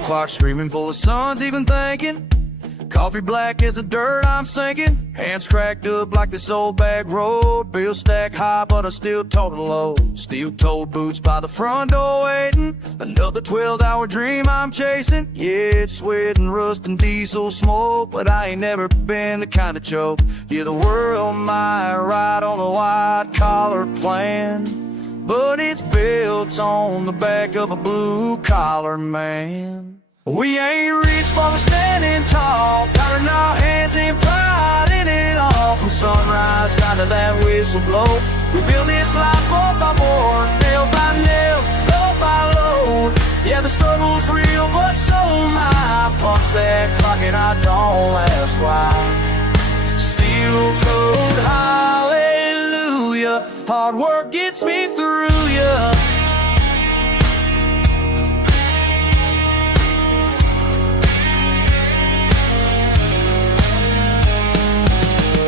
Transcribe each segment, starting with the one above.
alarm clock screaming, full of suns even thinking. Coffee black as the dirt I'm sinking. Hands cracked up like this old back road. Bills stacked high but I still total low. Steel-toed boots by the front door waiting. Another 12-hour dream I'm chasing. Yeah, it's sweat and rust and diesel smoke, but I ain't never been the kind of joke. Yeah, the world might ride on the white-collar plan, but it's built on the back of a blue-collar man. We ain't rich, but we're standing tall, counting our hands in pride in it all. From sunrise down to that whistle blow, we build this life board by board, nail by nail, load by load. Yeah, the struggle's real, but so am I. Punch that clock and I don't ask why. Steel-toed, hallelujah, hard work gets me through ya.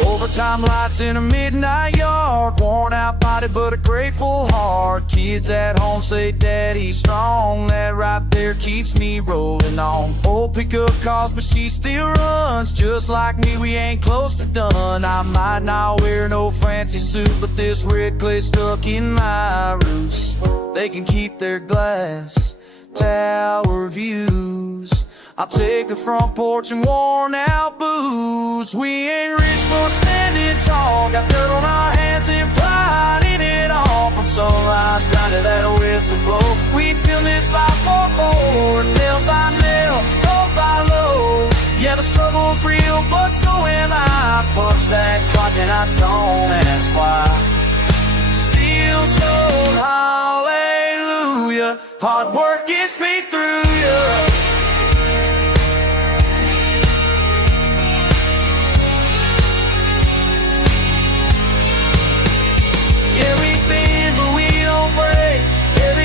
Overtime lights in a midnight yard, worn out body but a grateful heart. Kids at home say daddy's strong, that right there keeps me rolling on. Old pickup calls but she still runs, just like me we ain't close to done. I might not wear no fancy suit, but this red clay stuck in my roots. They can keep their glass tower views, I'll take a front porch and worn out boots. We ain't rich but standing tall, got dirt on our hands and pride in it all. From sunrise down to that whistle blow, we build this life for forward, nail by nail, load by load. Yeah, the struggle's real, but so am I. Punch that clock and I don't ask why. Steel-toed, hallelujah, hard work gets me through ya.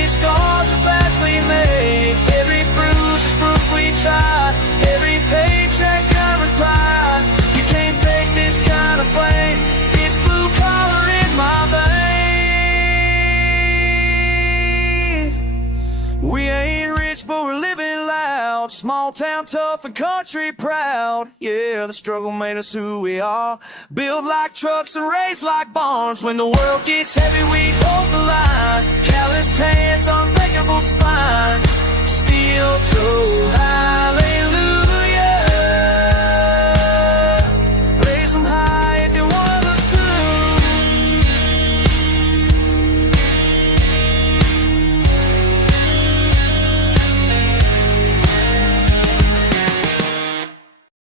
Scars are bads we make, every bruise is proof we tried, every paycheck covered pride. You can't fake this kind of flame, it's blue collar in my veins. We ain't rich but we're living loud, small town tough and country proud. Yeah, the struggle made us who we are, built like trucks and raised like barns. When the world gets heavy we hold the line, calloused hands, unbreakable spine. Steel-toed, hallelujah.